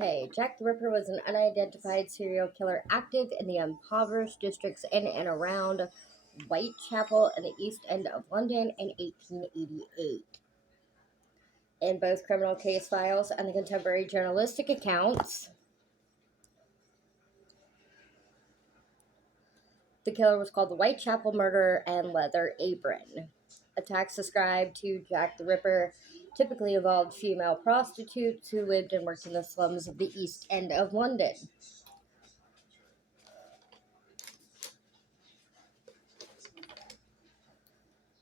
Okay, Jack the Ripper was an unidentified serial killer active in the impoverished districts in and around Whitechapel in the East End of London in 1888. In both criminal case files and the contemporary journalistic accounts, the killer was called the Whitechapel Murderer and Leather Apron. Attacks ascribed to Jack the Ripper typically involved female prostitutes who lived and worked in the slums of the East End of London.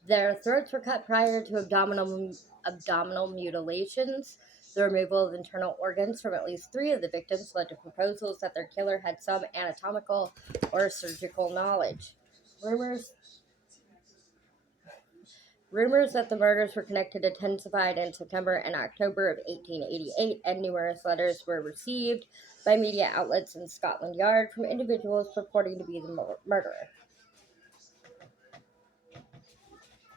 Their throats were cut prior to abdominal mutilations. The removal of internal organs from at least three of the victims led to proposals that their killer had some anatomical or surgical knowledge. Rumors Rumors that the murders were connected intensified in September and October of 1888, and numerous letters were received by media outlets in Scotland Yard from individuals purporting to be the murderer.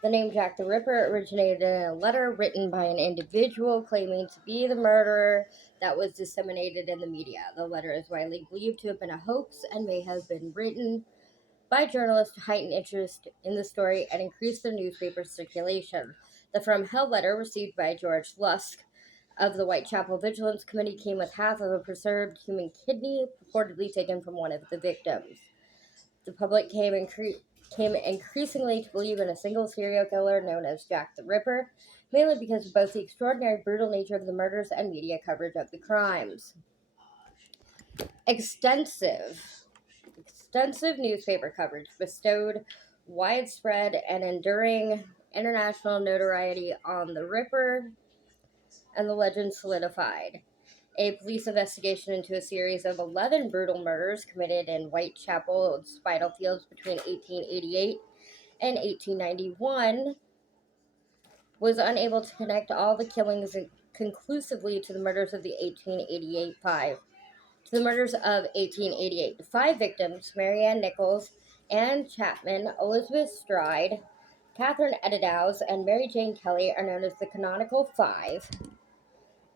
The name Jack the Ripper originated in a letter written by an individual claiming to be the murderer that was disseminated in the media. The letter is widely believed to have been a hoax and may have been written by journalists to heighten interest in the story and increase the newspaper's circulation. The From Hell letter, received by George Lusk of the Whitechapel Vigilance Committee, came with half of a preserved human kidney purportedly taken from one of the victims. The public came increasingly to believe in a single serial killer known as Jack the Ripper, mainly because of both the extraordinary brutal nature of the murders and media coverage of the crimes. Extensive newspaper coverage bestowed widespread and enduring international notoriety on the Ripper, and the legend solidified. A police investigation into a series of 11 brutal murders committed in Whitechapel and Spitalfields between 1888 and 1891 was unable to connect all the killings conclusively to the murders of the 1888 five. To the murders of 1888, the five victims, Marianne Nichols, Anne Chapman, Elizabeth Stride, Catherine Edidows, and Mary Jane Kelly, are known as the Canonical Five,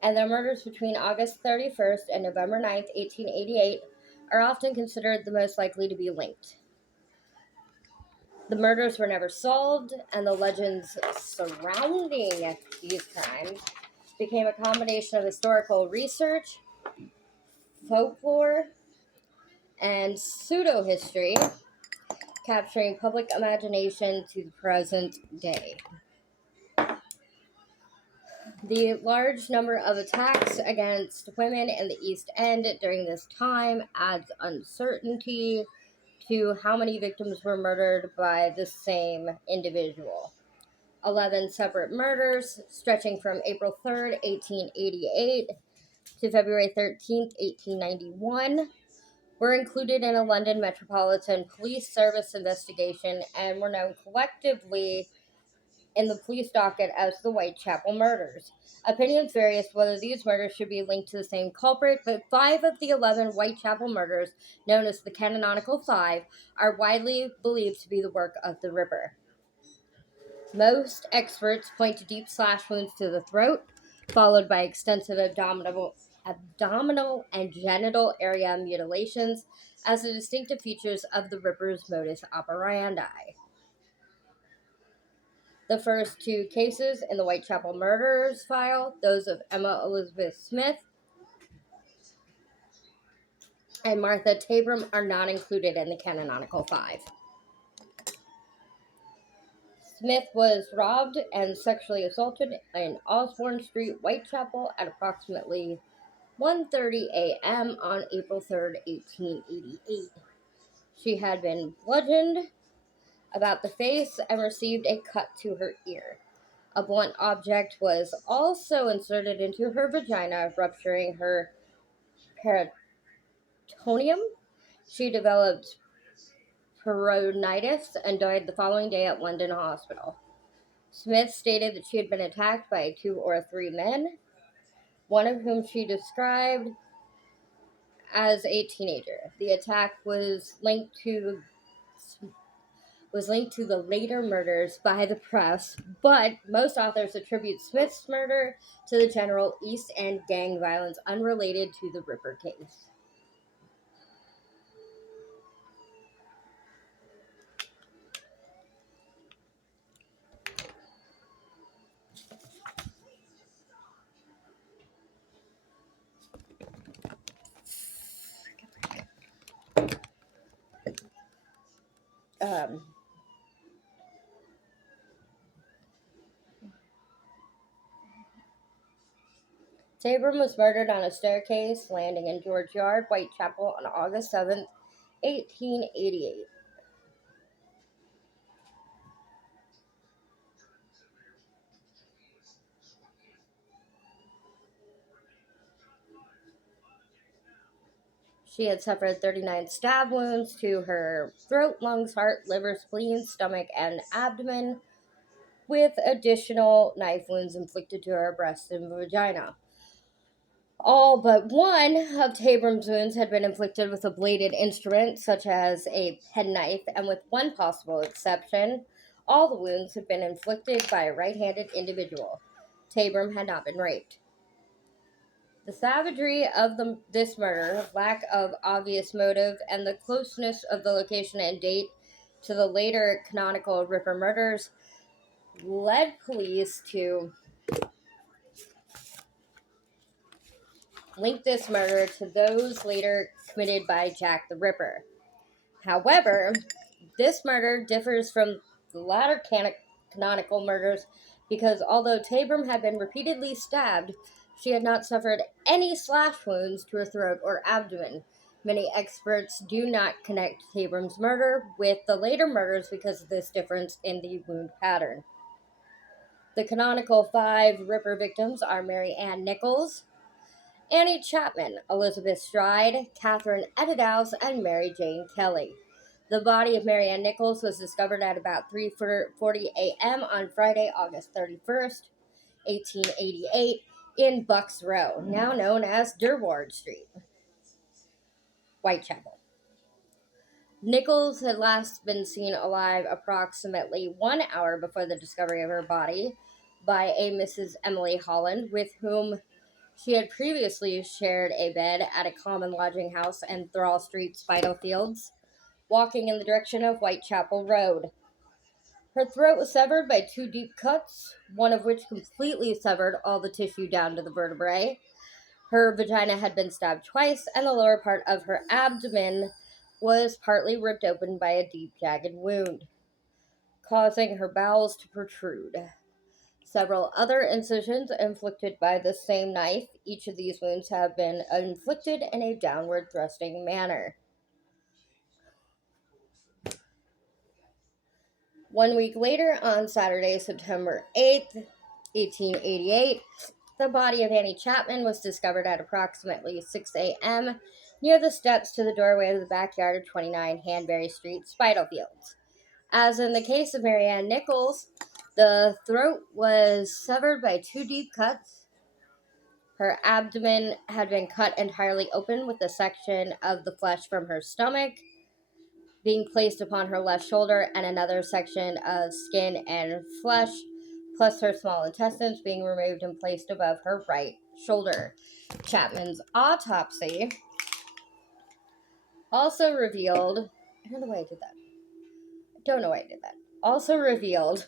and their murders between August 31st and November 9th, 1888, are often considered the most likely to be linked. The murders were never solved, and the legends surrounding these crimes became a combination of historical research, folklore, and pseudo-history, capturing public imagination to the present day. The large number of attacks against women in the East End during this time adds uncertainty to how many victims were murdered by the same individual. 11 separate murders, stretching from April 3rd, 1888 to February 13th, 1891, were included in a London Metropolitan Police Service investigation and were known collectively in the police docket as the Whitechapel murders. Opinions vary as to whether these murders should be linked to the same culprit, but 5 of the 11 Whitechapel murders, known as the Canonical Five, are widely believed to be the work of the Ripper. Most experts point to deep slash wounds to the throat, followed by extensive abdominal and genital area mutilations as the distinctive features of the Ripper's modus operandi. The first two cases in the Whitechapel murders file, those of Emma Elizabeth Smith and Martha Tabram, are not included in the Canonical Five. Smith was robbed and sexually assaulted in Osborne Street, Whitechapel at approximately 1:30 a.m. on April 3rd, 1888. She had been bludgeoned about the face and received a cut to her ear. A blunt object was also inserted into her vagina, rupturing her peritoneum. She developed peritonitis and died the following day at London Hospital. Smith stated that she had been attacked by 2 or 3 men, one of whom she described as a teenager. The attack was linked to was linked to the later murders by the press, but most authors attribute Smith's murder to the general East End gang violence unrelated to the Ripper case. Um, Tabram was murdered on a staircase landing in George Yard, Whitechapel, on August 7th, 1888. She had suffered 39 stab wounds to her throat, lungs, heart, liver, spleen, stomach, and abdomen, with additional knife wounds inflicted to her breast and vagina. All but one of Tabram's wounds had been inflicted with a bladed instrument, such as a penknife, and with one possible exception, all the wounds had been inflicted by a right-handed individual. Tabram had not been raped. The savagery of this murder, lack of obvious motive, and the closeness of the location and date to the later canonical Ripper murders led police to link this murder to those later committed by Jack the Ripper. However, this murder differs from the latter canonical murders because although Tabram had been repeatedly stabbed, she had not suffered any slash wounds to her throat or abdomen. Many experts do not connect Tabram's murder with the later murders because of this difference in the wound pattern. The canonical 5 Ripper victims are Mary Ann Nichols, Annie Chapman, Elizabeth Stride, Catherine Edidouse, and Mary Jane Kelly. The body of Mary Ann Nichols was discovered at about 3:40 a.m. on Friday, August 31st, 1888, in Bucks Row, now known as Durward Street, Whitechapel. Nichols had last been seen alive approximately 1 hour before the discovery of her body by a Mrs. Emily Holland, with whom she had previously shared a bed at a common lodging house in Thrall Street, Spitalfields, walking in the direction of Whitechapel Road. Her throat was severed by 2 deep cuts, one of which completely severed all the tissue down to the vertebrae. Her vagina had been stabbed twice, and the lower part of her abdomen was partly ripped open by a deep, jagged wound, causing her bowels to protrude. Several other incisions inflicted by the same knife. Each of these wounds have been inflicted in a downward thrusting manner. 1 week later, on Saturday, September 8th, 1888, the body of Annie Chapman was discovered at approximately 6 a.m. near the steps to the doorway of the backyard of 29 Hanbury Street, Spitalfields. As in the case of Mary Ann Nichols, the throat was severed by 2 deep cuts. Her abdomen had been cut entirely open, with a section of the flesh from her stomach being placed upon her left shoulder and another section of skin and flesh, plus her small intestines, being removed and placed above her right shoulder. Chapman's autopsy also revealed... I don't know why I did that. Also revealed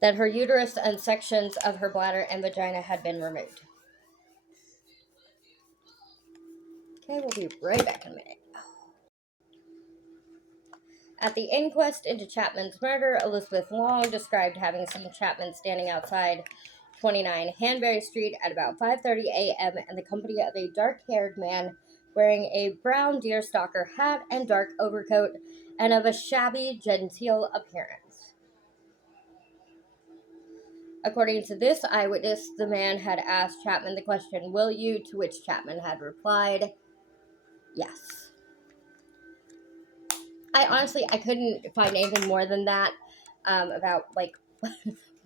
that her uterus and sections of her bladder and vagina had been removed. Okay, we'll be right back in a minute. At the inquest into Chapman's murder, Elizabeth Long described having seen Chapman standing outside 29 Hanbury Street at about 5:30 a.m. in the company of a dark-haired man wearing a brown deerstalker hat and dark overcoat and of a shabby, genteel appearance. According to this eyewitness, the man had asked Chapman the question, "Will you?" to which Chapman had replied, "Yes." I couldn't find anything more than that about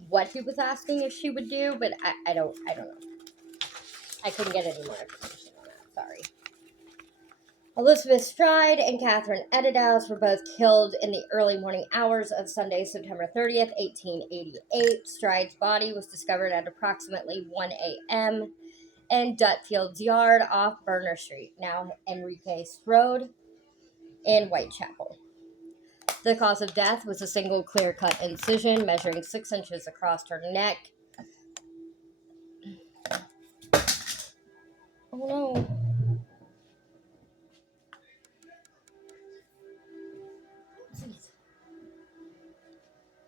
what he was asking if she would do, but I don't know. I couldn't get any more information on that. Sorry. Elizabeth Stride and Catherine Edidows were both killed in the early morning hours of Sunday, September 30th, 1888. Stride's body was discovered at approximately 1 a.m. in Dutfield's Yard off Burner Street, now Enriquez Road, in Whitechapel. The cause of death was a single clear-cut incision measuring 6 inches across her neck. Oh no.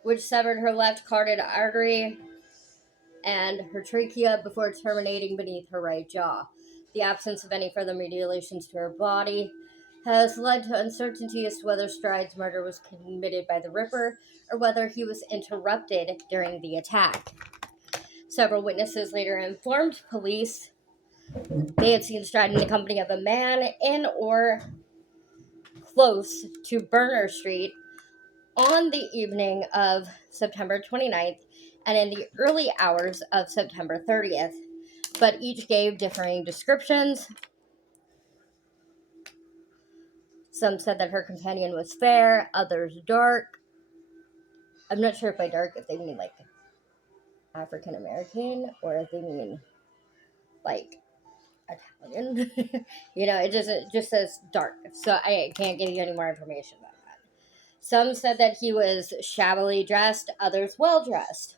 Which severed her left carotid artery and her trachea before terminating beneath her right jaw. The absence of any further mutilations to her body has led to uncertainty as to whether Stride's murder was committed by the Ripper or whether he was interrupted during the attack. Several witnesses later informed police they had seen Stride in the company of a man in or close to Burner Street on the evening of September 29th and in the early hours of September 30th, but each gave differing descriptions. Some said that her companion was fair, others dark. I'm not sure if by dark if they mean like African American or if they mean like Italian. It just says dark, so I can't give you any more information about that. Some said that he was shabbily dressed, others well dressed.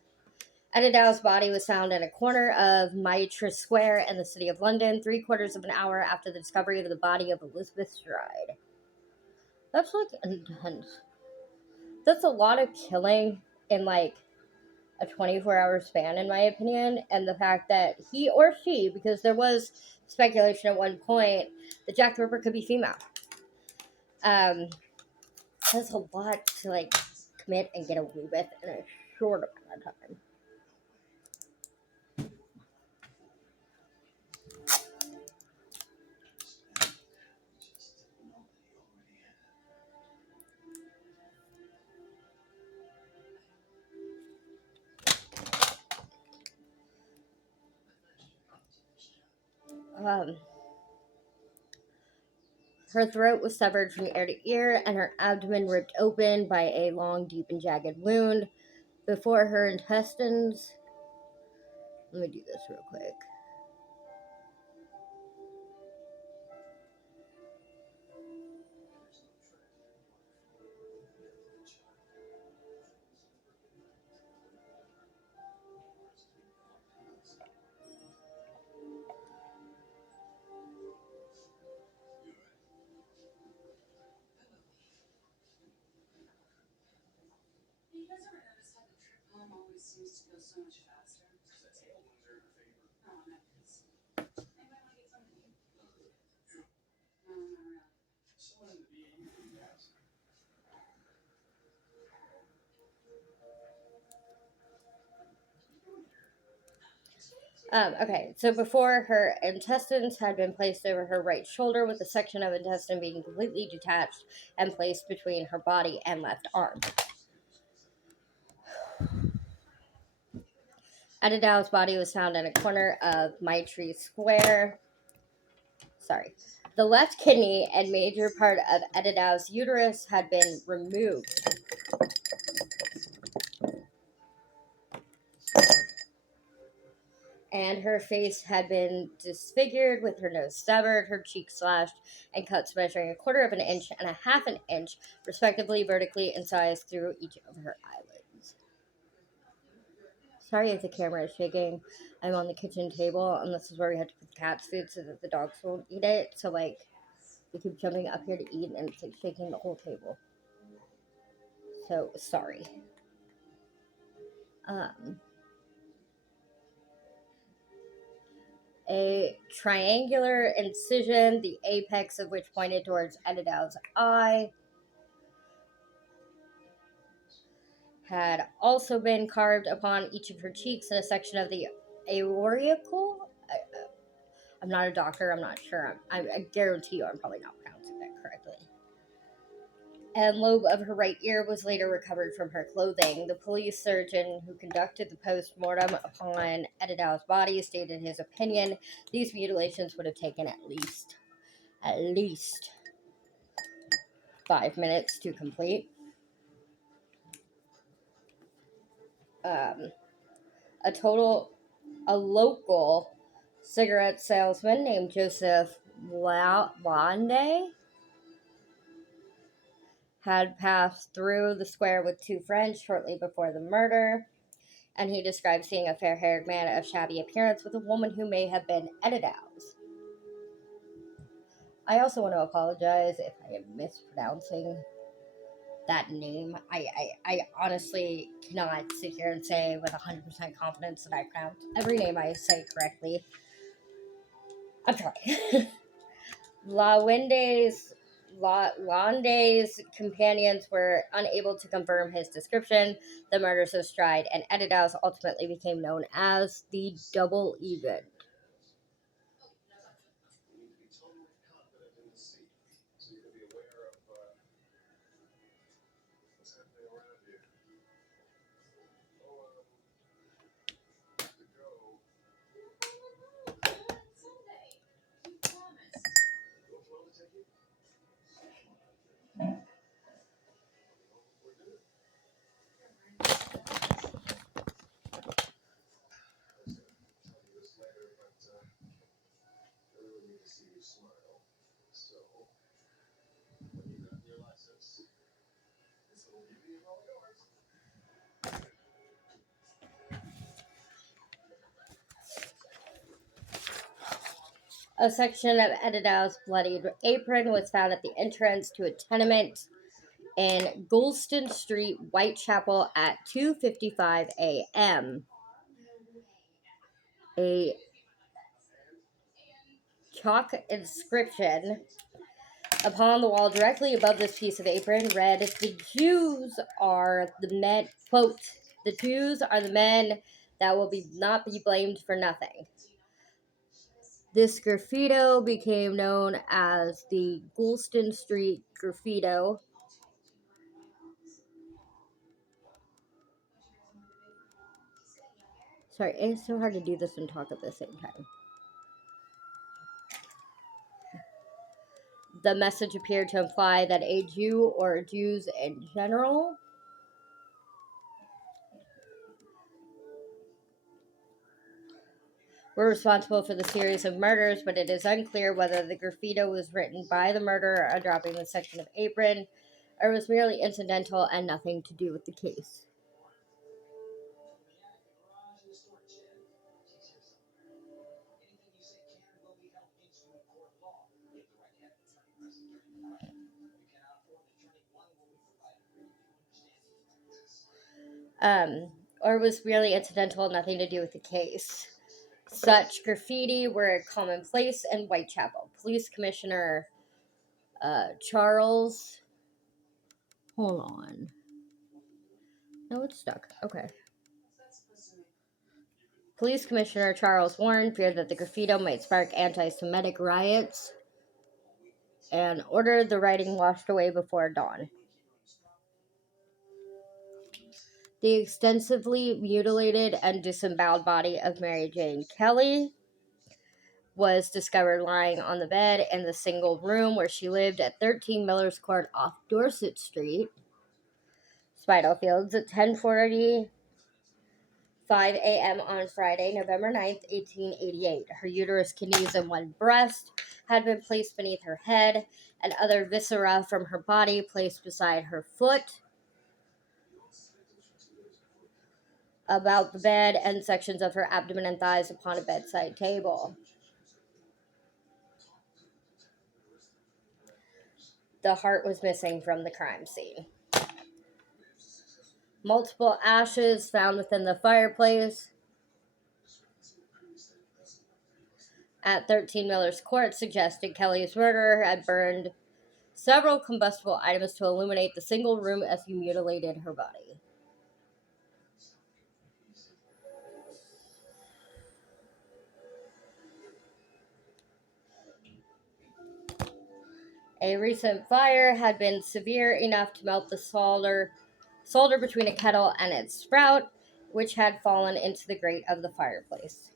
Edidow's body was found in a corner of Mitre Square in the city of London, 3/4 of an hour after the discovery of the body of Elizabeth Stride. That's like intense. That's a lot of killing in like a 24-hour span, in my opinion. And the fact that he or she, because there was speculation at one point that Jack the Ripper could be female. That's a lot to like commit and get away with in a short amount of time. Her throat was severed from ear to ear, and her abdomen ripped open by a long, deep, and jagged wound. Before her intestines. Let me do this real quick. Seems to go so much faster. Okay, so before her intestines had been placed over her right shoulder, with a section of intestine being completely detached and placed between her body and left arm. Edidow's body was found in a corner of Mitre Square. Sorry. The left kidney and major part of Edidow's uterus had been removed. And her face had been disfigured, with her nose severed, her cheeks slashed, and cuts measuring 1/4 of an inch and 1/2 an inch, respectively, vertically incised through each of her eyelids. Sorry if the camera is shaking. I'm on the kitchen table, and this is where we have to put the cat's food so that the dogs won't eat it. So, like, they keep jumping up here to eat, and it's like shaking the whole table. So, sorry. A triangular incision, the apex of which pointed towards Edidow's eye, had also been carved upon each of her cheeks in a section of the auricle. I'm not a doctor, I'm not sure. I guarantee you I'm probably not pronouncing that correctly. and lobe of her right ear was later recovered from her clothing. The police surgeon who conducted the post-mortem upon Edidow's body stated his opinion these mutilations would have taken at least 5 minutes to complete. Um, a local cigarette salesman named Joseph Wande had passed through the square with two friends shortly before the murder, and he described seeing a fair-haired man of shabby appearance with a woman who may have been Edidow's. I also want to apologize if I am mispronouncing that name. I honestly cannot sit here and say with 100% confidence that I pronounced every name I say correctly. I'm trying. Lande's companions were unable to confirm his description. The murders of Stride and Edidow's ultimately became known as the Double Event. A section of Edidow's bloodied apron was found at the entrance to a tenement in Goulston Street, Whitechapel at 2:55 a.m. A chalk inscription upon the wall directly above this piece of apron read, "The Jews are the men," quote, "The Jews are the men that will not be blamed for nothing." This graffito became known as the Goulston Street Graffito. Sorry, it's so hard to do this and talk at the same time. The message appeared to imply that a Jew or Jews in general were responsible for the series of murders, but it is unclear whether the graffito was written by the murderer on dropping the section of apron or was merely incidental and nothing to do with the case. Or was merely incidental and nothing to do with the case. Such graffiti were commonplace in Whitechapel. Police Commissioner Charles. Hold on. No, it's stuck. Okay. Police Commissioner Charles Warren feared that the graffito might spark anti-Semitic riots and ordered the writing washed away before dawn. The extensively mutilated and disemboweled body of Mary Jane Kelly was discovered lying on the bed in the single room where she lived at 13 Miller's Court off Dorset Street, Spitalfields, at 10:45 a.m. on Friday, November 9th, 1888. Her uterus, kidneys, and one breast had been placed beneath her head, and other viscera from her body placed beside her foot, about the bed, and sections of her abdomen and thighs upon a bedside table. The heart was missing from the crime scene. Multiple ashes found within the fireplace at 13 Miller's Court suggested Kelly's murderer had burned several combustible items to illuminate the single room as he mutilated her body. A recent fire had been severe enough to melt the solder between a kettle and its sprout, which had fallen into the grate of the fireplace.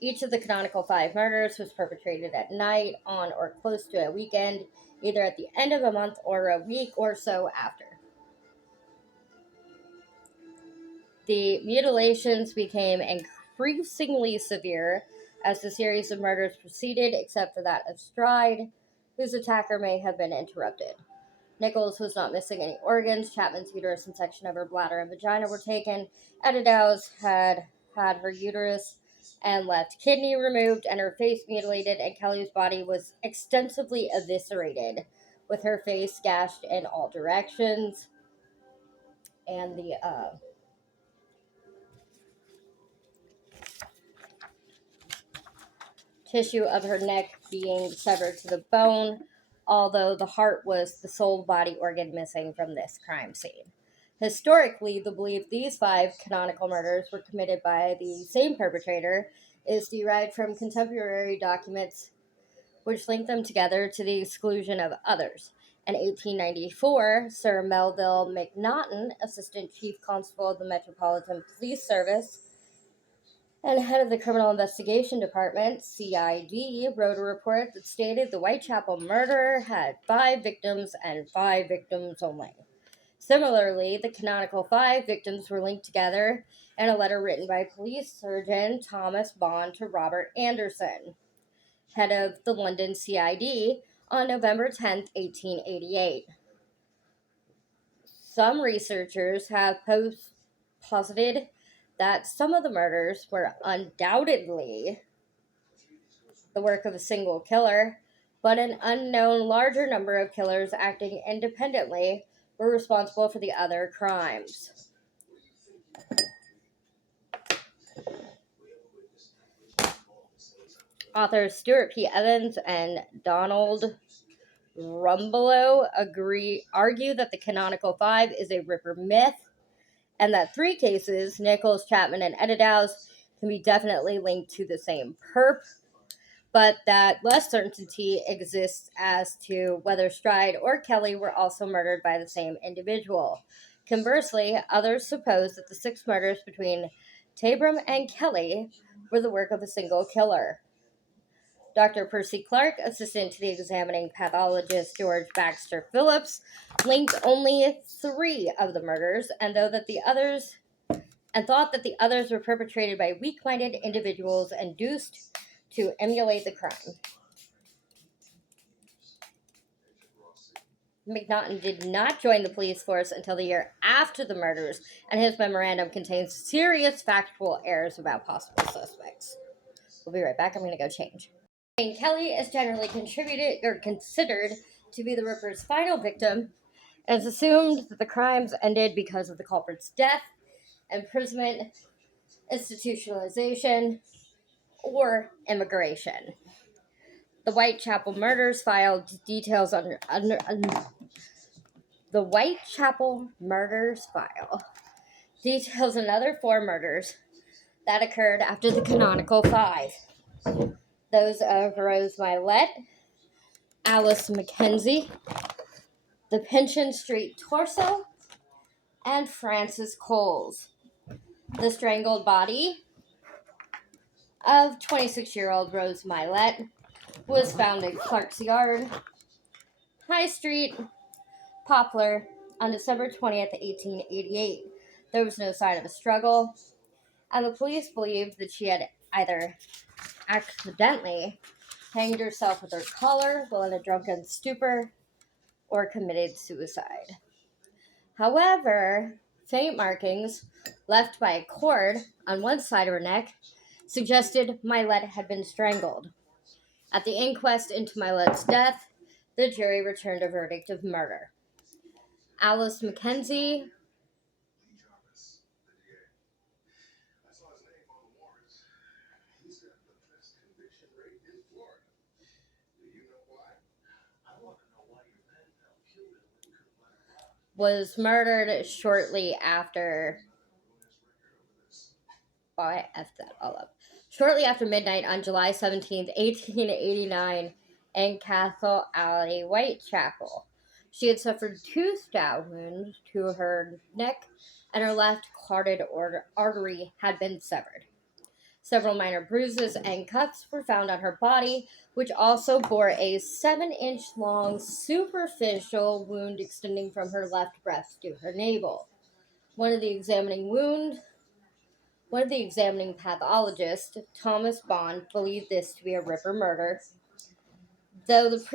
Each of the canonical five murders was perpetrated at night, on or close to a weekend, either at the end of a month or a week or so after. The mutilations became increasingly severe as the series of murders proceeded, except for that of Stride, whose attacker may have been interrupted. Nichols was not missing any organs. Chapman's uterus and section of her bladder and vagina were taken. Etta Dow's had her uterus and left kidney removed and her face mutilated, and Kelly's body was extensively eviscerated, with her face gashed in all directions, and the tissue of her neck being severed to the bone, although the heart was the sole body organ missing from this crime scene. Historically, the belief these five canonical murders were committed by the same perpetrator is derived from contemporary documents which link them together to the exclusion of others. In 1894, Sir Melville McNaughton, Assistant Chief Constable of the Metropolitan Police Service, and head of the Criminal Investigation Department, CID, wrote a report that stated the Whitechapel murder had 5 victims and 5 victims only. Similarly, the canonical 5 victims were linked together in a letter written by police surgeon Thomas Bond to Robert Anderson, head of the London CID, on November 10, 1888. Some researchers have posited that some of the murders were undoubtedly the work of a single killer, but an unknown larger number of killers acting independently were responsible for the other crimes. Authors Stuart P. Evans and Donald Rumbelow argue that the canonical 5 is a Ripper myth, and that 3 cases, Nichols, Chapman, and Etta Dow's, can be definitely linked to the same perp, but that less certainty exists as to whether Stride or Kelly were also murdered by the same individual. Conversely, others suppose that the 6 murders between Tabram and Kelly were the work of a single killer. Dr. Percy Clark, assistant to the examining pathologist George Baxter Phillips, linked only 3 of the murders, and thought that the others were perpetrated by weak-minded individuals induced to emulate the crime. McNaughton did not join the police force until the year after the murders, and his memorandum contains serious factual errors about possible suspects. We'll be right back. I'm going to go change. Kelly is generally considered to be the Ripper's final victim, and it's assumed that the crimes ended because of the culprit's death, imprisonment, institutionalization, or immigration. The Whitechapel murders file details the Whitechapel murders file details another 4 murders that occurred after the canonical 5. Those of Rose Mylett, Alice Mackenzie, the Pinchin Street torso, and Frances Coles. The strangled body of 26-year-old Rose Mylett was found in Clark's Yard, High Street, Poplar, on December 20th, 1888. There was no sign of a struggle, and the police believed that she had either accidentally hanged herself with her collar while in a drunken stupor or committed suicide. However, faint markings left by a cord on one side of her neck suggested Mylett had been strangled. At the inquest into Mylett's death, the jury returned a verdict of murder. Alice Mackenzie was murdered shortly after. Oh, I effed that all up. Shortly after midnight on July 17th, 1889, in Castle Alley, Whitechapel. She had suffered 2 stab wounds to her neck, and her left carotid artery had been severed. Several minor bruises and cuts were found on her body, which also bore a 7-inch long superficial wound extending from her left breast to her navel. One of the examining pathologists, Thomas Bond, believed this to be a Ripper murder, though his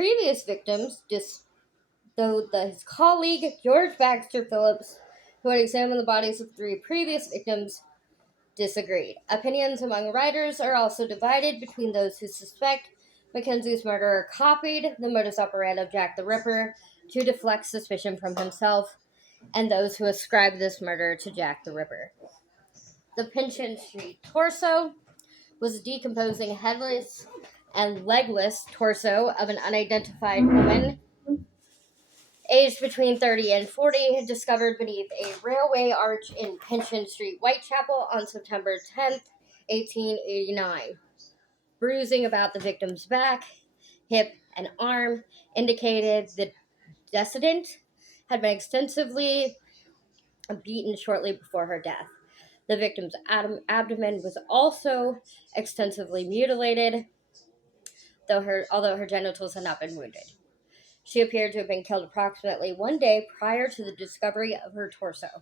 colleague George Baxter Phillips, who had examined the bodies of 3 previous victims, disagreed. Opinions among writers are also divided between those who suspect Mackenzie's murderer copied the modus operandi of Jack the Ripper to deflect suspicion from himself, and those who ascribe this murder to Jack the Ripper. The Pinchin Street torso was a decomposing headless and legless torso of an unidentified woman aged between 30 and 40, discovered beneath a railway arch in Pinchin Street, Whitechapel on September 10th, 1889. Bruising about the victim's back, hip, and arm indicated the decedent had been extensively beaten shortly before her death. The victim's abdomen was also extensively mutilated, although her genitals had not been wounded. She appeared to have been killed approximately 1 day prior to the discovery of her torso.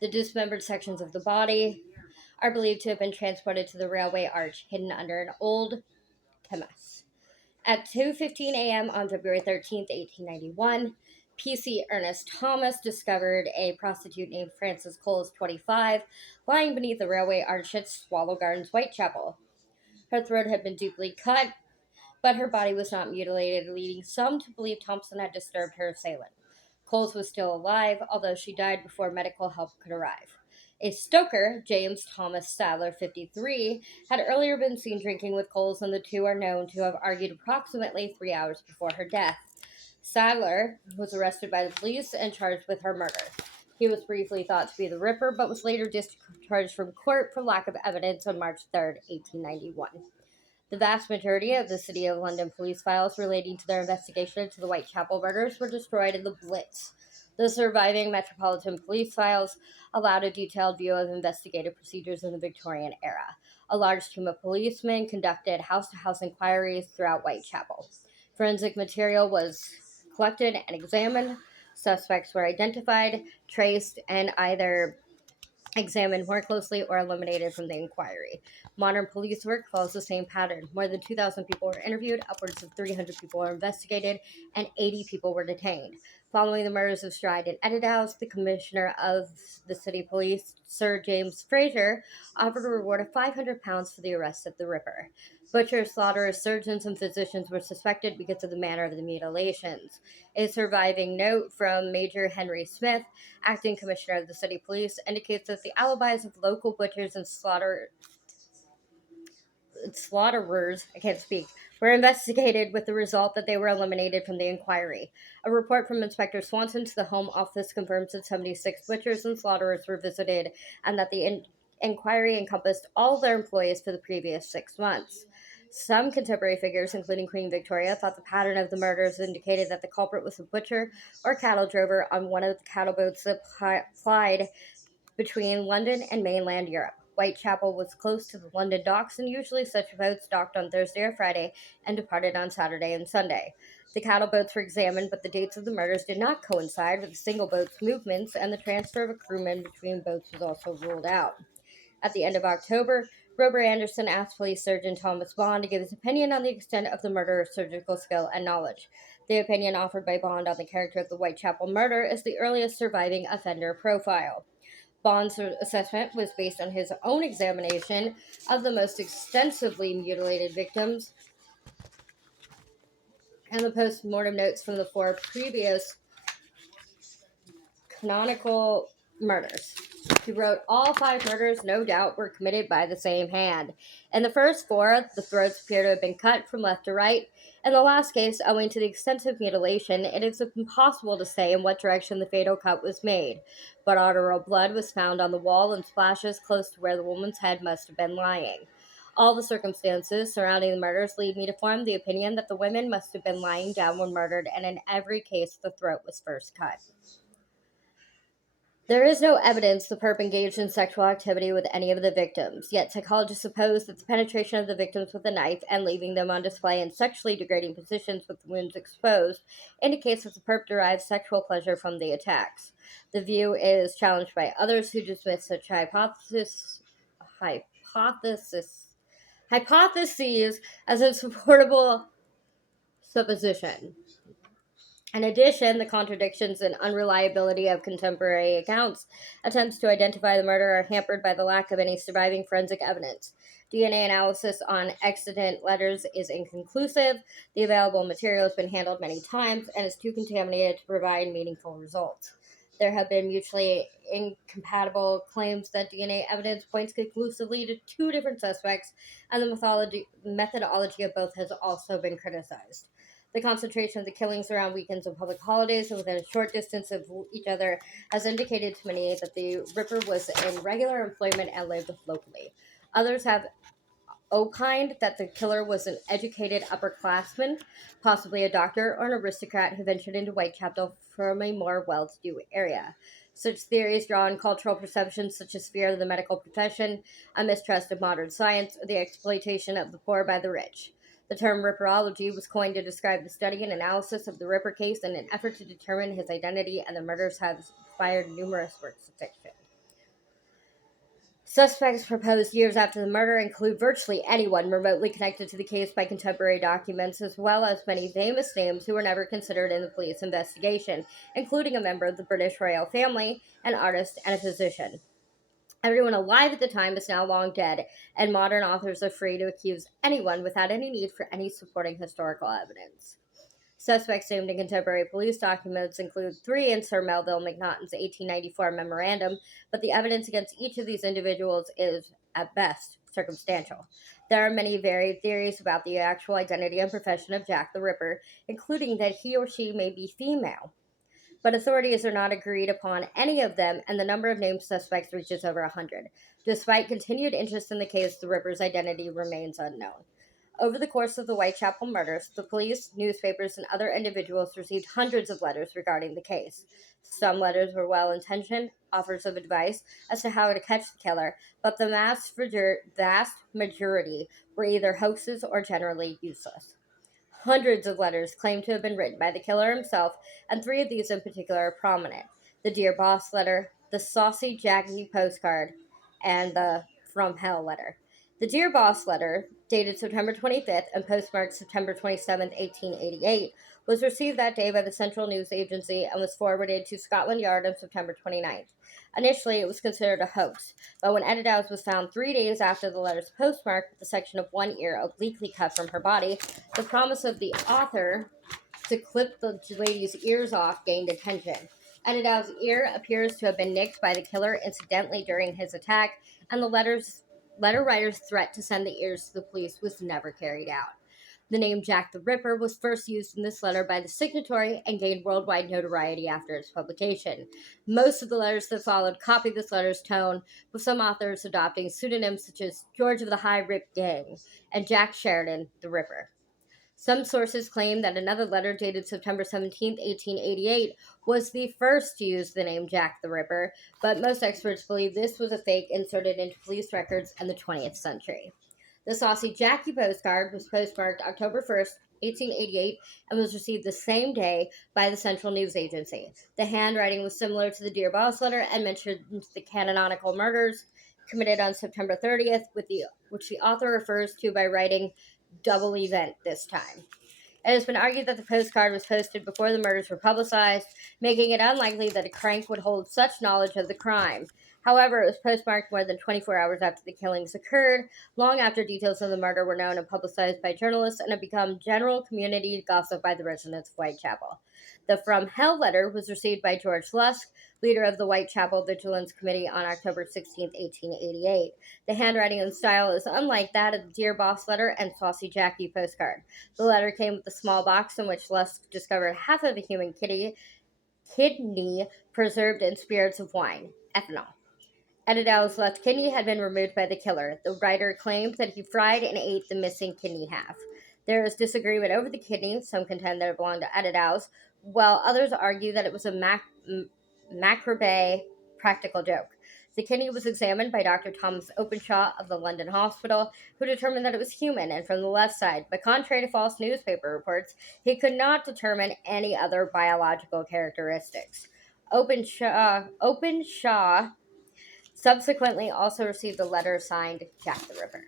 The dismembered sections of the body are believed to have been transported to the railway arch, hidden under an old camas. At 2:15 a.m. on February 13, 1891, P.C. Ernest Thomas discovered a prostitute named Frances Coles, 25, lying beneath the railway arch at Swallow Gardens, Whitechapel. Her throat had been deeply cut, but her body was not mutilated, leading some to believe Thompson had disturbed her assailant. Coles was still alive, although she died before medical help could arrive. A stoker, James Thomas Sadler, 53, had earlier been seen drinking with Coles, and the two are known to have argued approximately 3 hours before her death. Sadler was arrested by the police and charged with her murder. He was briefly thought to be the Ripper, but was later discharged from court for lack of evidence on March 3, 1891. The vast majority of the City of London police files relating to their investigation into the Whitechapel murders were destroyed in the Blitz. The surviving Metropolitan Police files allowed a detailed view of investigative procedures in the Victorian era. A large team of policemen conducted house-to-house inquiries throughout Whitechapel. Forensic material was collected and examined. Suspects were identified, traced, and either examined more closely or eliminated from the inquiry. Modern police work follows the same pattern. More than 2,000 people were interviewed, upwards of 300 people were investigated, and 80 people were detained. Following the murders of Stride and Eddowes, the commissioner of the city police, Sir James Fraser, offered a reward of £500 for the arrest of the Ripper. Butchers, slaughterers, surgeons, and physicians were suspected because of the manner of the mutilations. A surviving note from Major Henry Smith, acting commissioner of the city police, indicates that the alibis of local butchers and slaughterers, were investigated, with the result that they were eliminated from the inquiry. A report from Inspector Swanson to the Home Office confirms that 76 butchers and slaughterers were visited, and that the inquiry encompassed all their employees for the previous 6 months. Some contemporary figures, including Queen Victoria, thought the pattern of the murders indicated that the culprit was a butcher or cattle drover on one of the cattle boats that plied between London and mainland Europe. Whitechapel was close to the London docks, and usually such boats docked on Thursday or Friday and departed on Saturday and Sunday. The cattle boats were examined, but the dates of the murders did not coincide with the single boat's movements, and the transfer of a crewman between boats was also ruled out. At the end of October, Robert Anderson asked police surgeon Thomas Bond to give his opinion on the extent of the murderer's surgical skill and knowledge. The opinion offered by Bond on the character of the Whitechapel murder is the earliest surviving offender profile. Bond's assessment was based on his own examination of the most extensively mutilated victims and the post-mortem notes from the 4 previous canonical murders. He wrote, all 5 murders, no doubt, were committed by the same hand. In the first 4, the throats appear to have been cut from left to right. In the last case, owing to the extensive mutilation, it is impossible to say in what direction the fatal cut was made, but arterial blood was found on the wall and splashes close to where the woman's head must have been lying. All the circumstances surrounding the murders lead me to form the opinion that the women must have been lying down when murdered, and in every case, the throat was first cut. There is no evidence the perp engaged in sexual activity with any of the victims, yet psychologists suppose that the penetration of the victims with a knife and leaving them on display in sexually degrading positions with wounds exposed indicates that the perp derives sexual pleasure from the attacks. The view is challenged by others who dismiss such hypotheses as a supportable supposition. In addition, the contradictions and unreliability of contemporary accounts, attempts to identify the murder, are hampered by the lack of any surviving forensic evidence. DNA analysis on extant letters is inconclusive. The available material has been handled many times and is too contaminated to provide meaningful results. There have been mutually incompatible claims that DNA evidence points conclusively to two different suspects, and the methodology of both has also been criticized. The concentration of the killings around weekends and public holidays and within a short distance of each other has indicated to many that the Ripper was in regular employment and lived locally. Others have opined that the killer was an educated upperclassman, possibly a doctor or an aristocrat who ventured into Whitechapel from a more well-to-do area. Such theories draw on cultural perceptions such as fear of the medical profession, a mistrust of modern science, or the exploitation of the poor by the rich. The term Ripperology was coined to describe the study and analysis of the Ripper case in an effort to determine his identity, and the murders have inspired numerous works of fiction. Suspects proposed years after the murder include virtually anyone remotely connected to the case by contemporary documents, as well as many famous names who were never considered in the police investigation, including a member of the British royal family, an artist, and a physician. Everyone alive at the time is now long dead, and modern authors are free to accuse anyone without any need for any supporting historical evidence. Suspects named in contemporary police documents include three in Sir Melville Macnaghten's 1894 memorandum, but the evidence against each of these individuals is, at best, circumstantial. There are many varied theories about the actual identity and profession of Jack the Ripper, including that he or she may be female. But authorities are not agreed upon any of them, and the number of named suspects reaches over 100. Despite continued interest in the case, the Ripper's identity remains unknown. Over the course of the Whitechapel murders, the police, newspapers, and other individuals received hundreds of letters regarding the case. Some letters were well-intentioned, offers of advice as to how to catch the killer, but the vast majority were either hoaxes or generally useless. Hundreds of letters claim to have been written by the killer himself, and three of these in particular are prominent: the Dear Boss letter, the Saucy Jackie postcard, and the From Hell letter. The Dear Boss letter, dated September 25th and postmarked September 27th, 1888, was received that day by the Central News Agency and was forwarded to Scotland Yard on September 29th. Initially, it was considered a hoax, but when Edidows was found 3 days after the letter's postmark with a section of one ear obliquely cut from her body, the promise of the author to clip the lady's ears off gained attention. Edidows' ear appears to have been nicked by the killer incidentally during his attack, and the letter writer's threat to send the ears to the police was never carried out. The name Jack the Ripper was first used in this letter by the signatory and gained worldwide notoriety after its publication. Most of the letters that followed copied this letter's tone, with some authors adopting pseudonyms such as George of the High Rip Gang and Jack Sheridan the Ripper. Some sources claim that another letter dated September 17, 1888, was the first to use the name Jack the Ripper, but most experts believe this was a fake inserted into police records in the 20th century. The Saucy Jackie postcard was postmarked October 1st, 1888, and was received the same day by the Central News Agency. The handwriting was similar to the Dear Boss letter and mentioned the canonical murders committed on September 30th, which the author refers to by writing double event this time. It has been argued that the postcard was posted before the murders were publicized, making it unlikely that a crank would hold such knowledge of the crime. However, it was postmarked more than 24 hours after the killings occurred, long after details of the murder were known and publicized by journalists, and had become general community gossip by the residents of Whitechapel. The From Hell letter was received by George Lusk, leader of the Whitechapel Vigilance Committee, on October 16, 1888. The handwriting and style is unlike that of the Dear Boss letter and Saucy Jackie postcard. The letter came with a small box in which Lusk discovered half of a human kidney preserved in spirits of wine, ethanol. Edidel's left kidney had been removed by the killer. The writer claimed that he fried and ate the missing kidney half. There is disagreement over the kidney. Some contend that it belonged to Edidel's, while others argue that it was a macabre practical joke. The kidney was examined by Dr. Thomas Openshaw of the London Hospital, who determined that it was human and from the left side, but contrary to false newspaper reports, he could not determine any other biological characteristics. Openshaw subsequently also received a letter signed Jack the Ripper.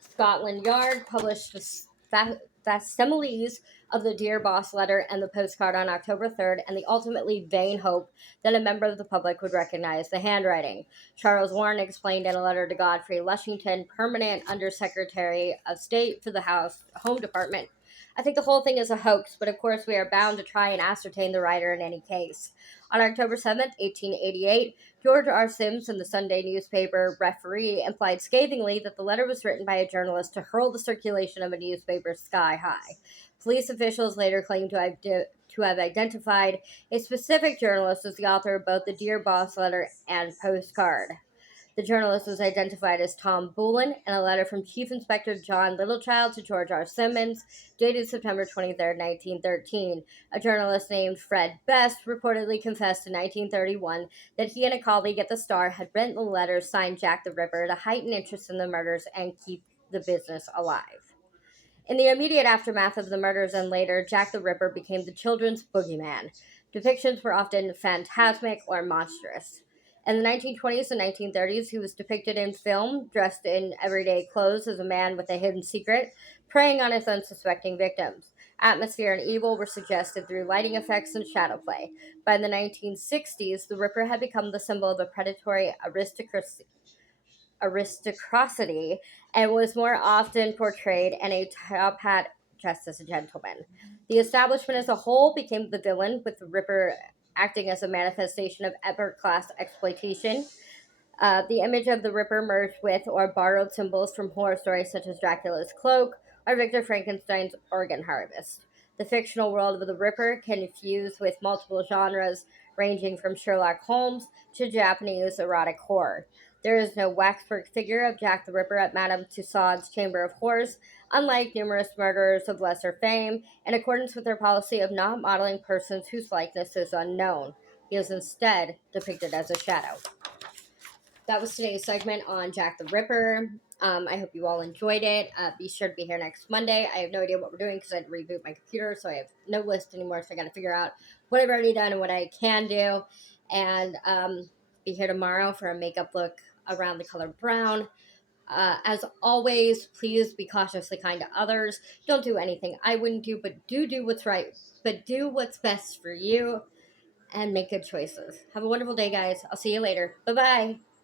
Scotland Yard published the facsimiles of the Dear Boss letter and the postcard on October 3rd, and the ultimately vain hope that a member of the public would recognize the handwriting. Charles Warren explained in a letter to Godfrey Lushington, permanent Undersecretary of State for the Home Department, "I think the whole thing is a hoax, but of course we are bound to try and ascertain the writer in any case." On October 7th, 1888, George R. Sims in the Sunday newspaper Referee implied scathingly that the letter was written by a journalist to hurl the circulation of a newspaper sky high. Police officials later claimed to have identified a specific journalist as the author of both the Dear Boss letter and postcard. The journalist was identified as Tom Bullen in a letter from Chief Inspector John Littlechild to George R. Simmons, dated September 23, 1913. A journalist named Fred Best reportedly confessed in 1931 that he and a colleague at the Star had written the letter signed Jack the Ripper to heighten interest in the murders and keep the business alive. In the immediate aftermath of the murders and later, Jack the Ripper became the children's boogeyman. Depictions were often phantasmic or monstrous. In the 1920s and 1930s, he was depicted in film, dressed in everyday clothes as a man with a hidden secret, preying on his unsuspecting victims. Atmosphere and evil were suggested through lighting effects and shadow play. By the 1960s, the Ripper had become the symbol of the predatory aristocracy and was more often portrayed in a top hat dressed as a gentleman. The establishment as a whole became the villain, with the Ripper acting as a manifestation of upper class exploitation. The image of the Ripper merged with or borrowed symbols from horror stories such as Dracula's Cloak or Victor Frankenstein's Organ Harvest. The fictional world of the Ripper can fuse with multiple genres, ranging from Sherlock Holmes to Japanese erotic horror. There is no waxwork figure of Jack the Ripper at Madame Tussauds Chamber of Horrors, unlike numerous murderers of lesser fame, in accordance with their policy of not modeling persons whose likeness is unknown. He is instead depicted as a shadow. That was today's segment on Jack the Ripper. I hope you all enjoyed it. Be sure to be here next Monday. I have no idea what we're doing because I had to reboot my computer, so I have no list anymore, so I got to figure out what I've already done and what I can do. And be here tomorrow for a makeup look around the color brown. As always, please be cautiously kind to others. Don't do anything I wouldn't do, but do what's right. But do what's best for you and make good choices. Have a wonderful day, guys. I'll see you later. Bye-bye.